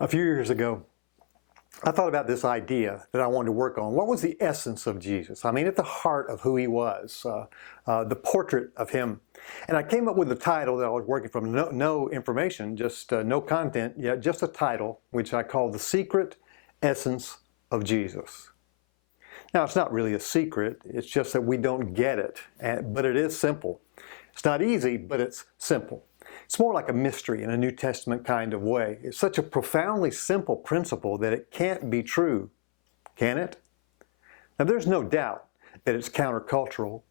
A few years ago, I thought about this idea that I wanted to work on. What was the essence of Jesus? I mean, at the heart of who he was, the portrait of him. And I came up with a title that I was working from. No information, just no content, yet just a title, which I called The Secret Essence of Jesus. Now, it's not really a secret. It's just that we don't get it, but it is simple. It's not easy, but it's simple. It's more like a mystery in a New Testament kind of way. It's such a profoundly simple principle that it can't be true, can it? Now, there's no doubt that it's countercultural,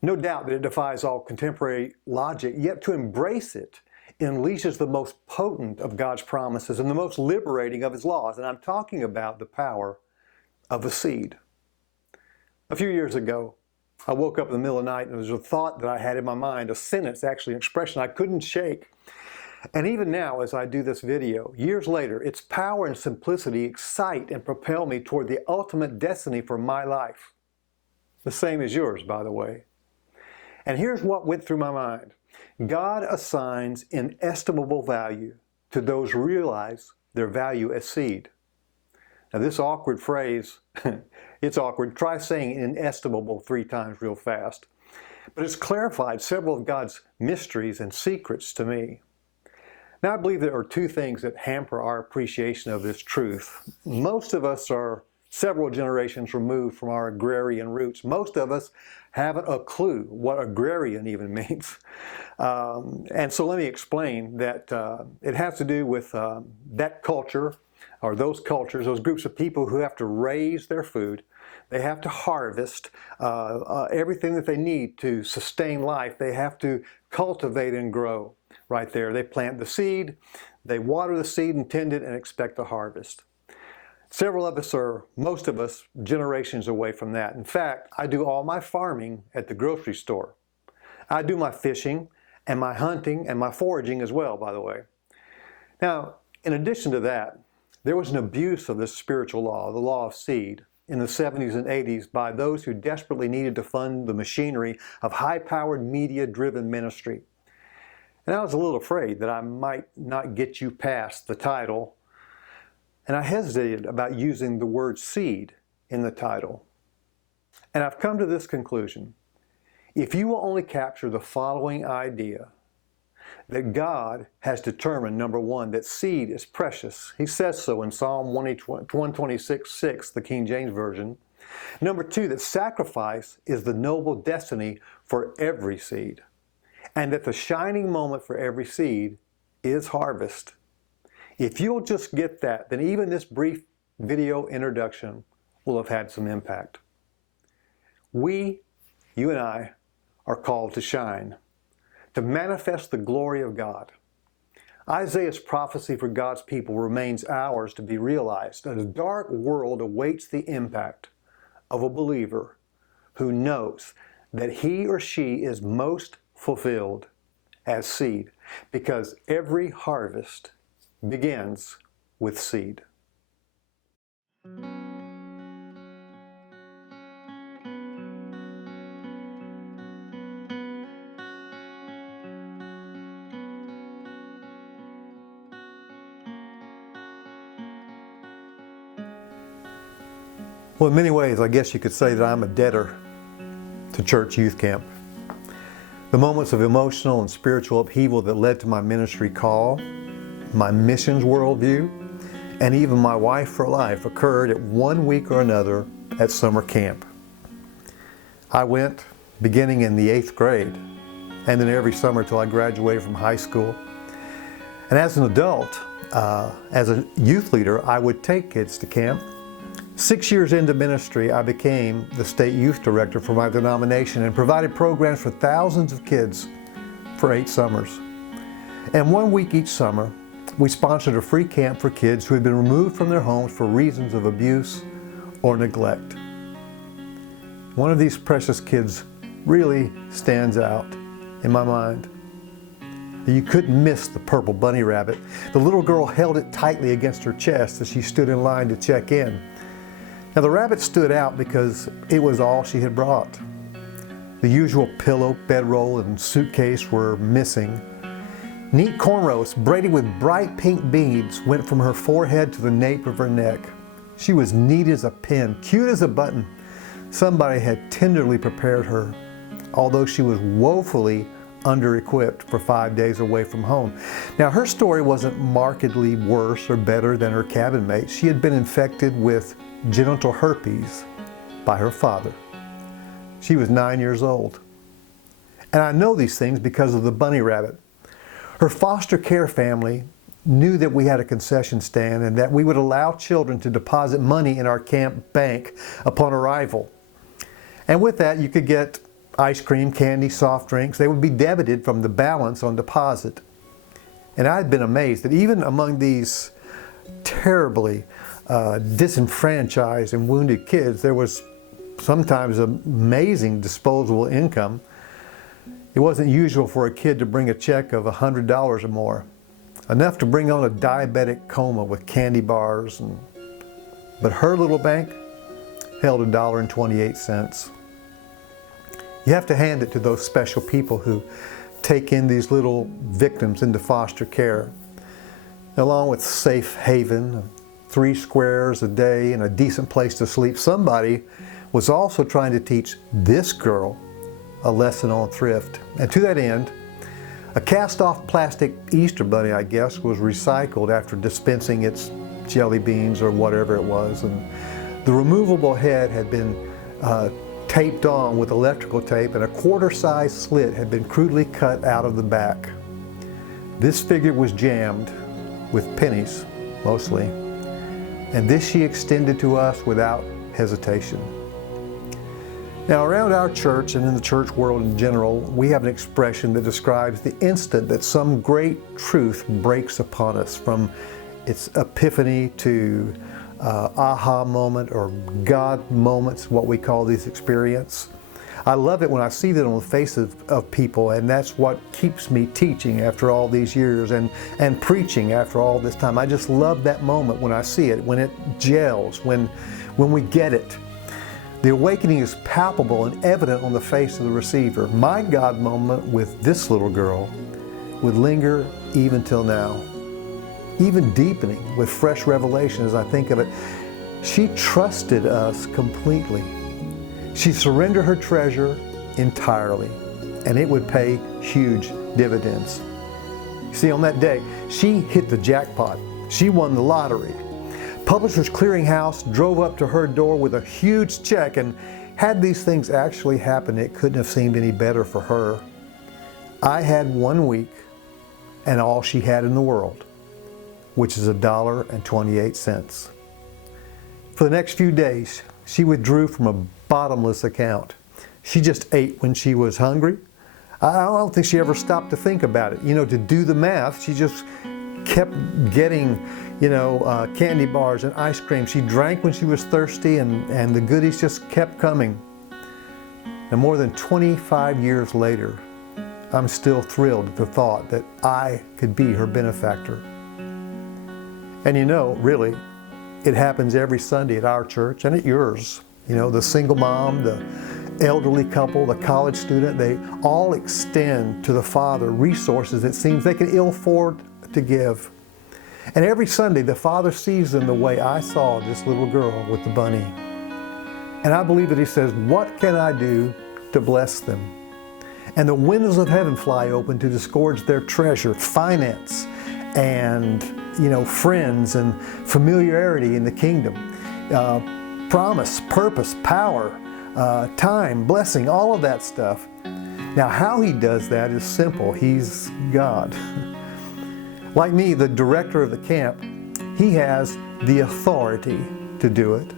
no doubt that it defies all contemporary logic, yet to embrace it unleashes the most potent of God's promises and the most liberating of his laws. And I'm talking about the power of a seed. A few years ago, I woke up in the middle of the night and there was a thought that I had in my mind, a sentence, actually an expression I couldn't shake. And even now, as I do this video, years later, its power and simplicity excite and propel me toward the ultimate destiny for my life. The same as yours, by the way. And here's what went through my mind. God assigns inestimable value to those who realize their value as seed. Now, this awkward phrase, it's awkward. Try saying inestimable 3 times real fast. But it's clarified several of God's mysteries and secrets to me. Now, I believe there are 2 things that hamper our appreciation of this truth. Most of us are several generations removed from our agrarian roots. Most of us haven't a clue what agrarian even means. And so let me explain that it has to do with that culture, or those cultures, those groups of people who have to raise their food. They have to harvest everything that they need to sustain life. They have to cultivate and grow right there. They plant the seed, they water the seed and tend it and expect a harvest. Several of us, or most of us, generations away from that. In fact, I do all my farming at the grocery store. I do my fishing and my hunting and my foraging as well, by the way. Now, in addition to that, there was an abuse of this spiritual law, the law of seed, in the 70s and 80s by those who desperately needed to fund the machinery of high-powered, media-driven ministry. And I was a little afraid that I might not get you past the title, and I hesitated about using the word seed in the title. And I've come to this conclusion. If you will only capture the following idea, that God has determined, number 1, that seed is precious. He says so in Psalm 126:6, the King James Version. Number 2, that sacrifice is the noble destiny for every seed, and that the shining moment for every seed is harvest. If you'll just get that, then even this brief video introduction will have had some impact. We, you and I, are called to shine, to manifest the glory of God. Isaiah's prophecy for God's people remains ours to be realized. A dark world awaits the impact of a believer who knows that he or she is most fulfilled as seed, because every harvest begins with seed. Well, in many ways, I guess you could say that I'm a debtor to church youth camp. The moments of emotional and spiritual upheaval that led to my ministry call, my missions worldview, and even my wife for life occurred at one week or another at summer camp. I went beginning in the 8th grade, and then every summer till I graduated from high school. And as an adult, as a youth leader, I would take kids to camp. 6 years into ministry, I became the state youth director for my denomination and provided programs for thousands of kids for 8 summers. And 1 week each summer, we sponsored a free camp for kids who had been removed from their homes for reasons of abuse or neglect. One of these precious kids really stands out in my mind. You couldn't miss the purple bunny rabbit. The little girl held it tightly against her chest as she stood in line to check in. Now, the rabbit stood out because it was all she had brought. The usual pillow, bedroll, and suitcase were missing. Neat cornrows braided with bright pink beads went from her forehead to the nape of her neck. She was neat as a pin, cute as a button. Somebody had tenderly prepared her, although she was woefully under-equipped for 5 days away from home. Now, her story wasn't markedly worse or better than her cabin mate. She had been infected with genital herpes by her father. She was 9 years old. And I know these things because of the bunny rabbit. Her foster care family knew that we had a concession stand and that we would allow children to deposit money in our camp bank upon arrival. And with that, you could get ice cream, candy, soft drinks. They would be debited from the balance on deposit. And I had been amazed that even among these terribly disenfranchised and wounded kids, there was sometimes amazing disposable income. It wasn't usual for a kid to bring a check of $100 or more, enough to bring on a diabetic coma with candy bars. But her little bank held $1.28. You have to hand it to those special people who take in these little victims into foster care, along with safe haven, 3 squares a day, and a decent place to sleep. Somebody was also trying to teach this girl a lesson on thrift. And to that end, a cast-off plastic Easter bunny, I guess, was recycled after dispensing its jelly beans or whatever it was. And the removable head had been taped on with electrical tape, and a quarter-size slit had been crudely cut out of the back. This figure was jammed with pennies, mostly, and this she extended to us without hesitation. Now, around our church and in the church world in general, we have an expression that describes the instant that some great truth breaks upon us, from its epiphany to aha moment or God moments, what we call these experiences. I love it when I see that on the faces of people, and that's what keeps me teaching after all these years and preaching after all this time. I just love that moment when I see it, when it gels, when we get it. The awakening is palpable and evident on the face of the receiver. My God moment with this little girl would linger even till now, even deepening with fresh revelation as I think of it. She trusted us completely. She surrendered her treasure entirely, and it would pay huge dividends. See, on that day, she hit the jackpot. She won the lottery. Publishers Clearinghouse drove up to her door with a huge check, and had these things actually happened, it couldn't have seemed any better for her. I had 1 week and all she had in the world, which is $1.28. For the next few days, she withdrew from a bottomless account. She just ate when she was hungry. I don't think she ever stopped to think about it. To do the math, she just kept getting, candy bars and ice cream. She drank when she was thirsty, and the goodies just kept coming. And more than 25 years later, I'm still thrilled at the thought that I could be her benefactor. And really, it happens every Sunday at our church and at yours. The single mom, the elderly couple, the college student, they all extend to the Father resources it seems they can ill afford to give. And every Sunday, the Father sees them the way I saw this little girl with the bunny. And I believe that He says, what can I do to bless them? And the windows of heaven fly open to disgorge their treasure, finance, and friends and familiarity in the kingdom. Promise, purpose, power, time, blessing, all of that stuff. Now, how He does that is simple. He's God. Like me, the director of the camp, He has the authority to do it,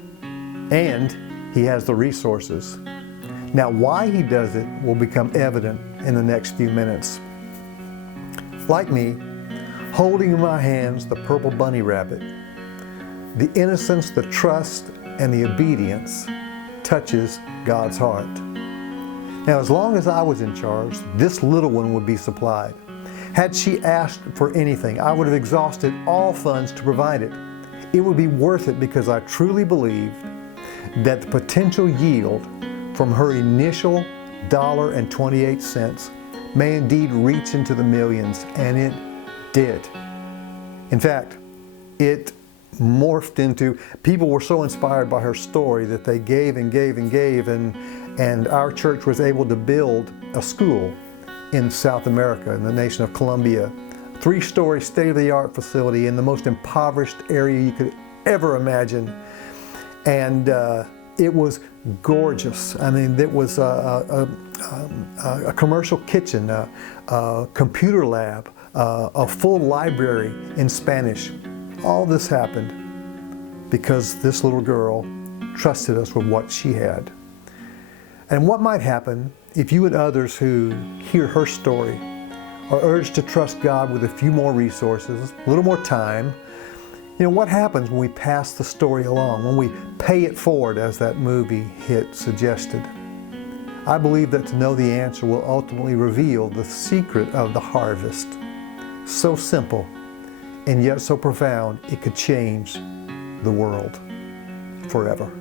and He has the resources. Now, why He does it will become evident in the next few minutes. Like me, holding in my hands the purple bunny rabbit, the innocence, the trust, and the obedience touches God's heart. Now, as long as I was in charge, this little one would be supplied. Had she asked for anything, I would have exhausted all funds to provide it. It would be worth it because I truly believed that the potential yield from her initial $1.28 may indeed reach into the millions, and it did. In fact, it morphed into, people were so inspired by her story that they gave and gave and gave, and our church was able to build a school in South America, in the nation of Colombia. 3-story state-of-the-art facility in the most impoverished area you could ever imagine. And it was gorgeous. I mean, it was a commercial kitchen, a computer lab, a full library in Spanish. All this happened because this little girl trusted us with what she had. And what might happen if you and others who hear her story are urged to trust God with a few more resources, a little more time? You know, what happens when we pass the story along, when we pay it forward, as that movie hit suggested? I believe that to know the answer will ultimately reveal the secret of the harvest. So simple, and yet so profound, it could change the world forever.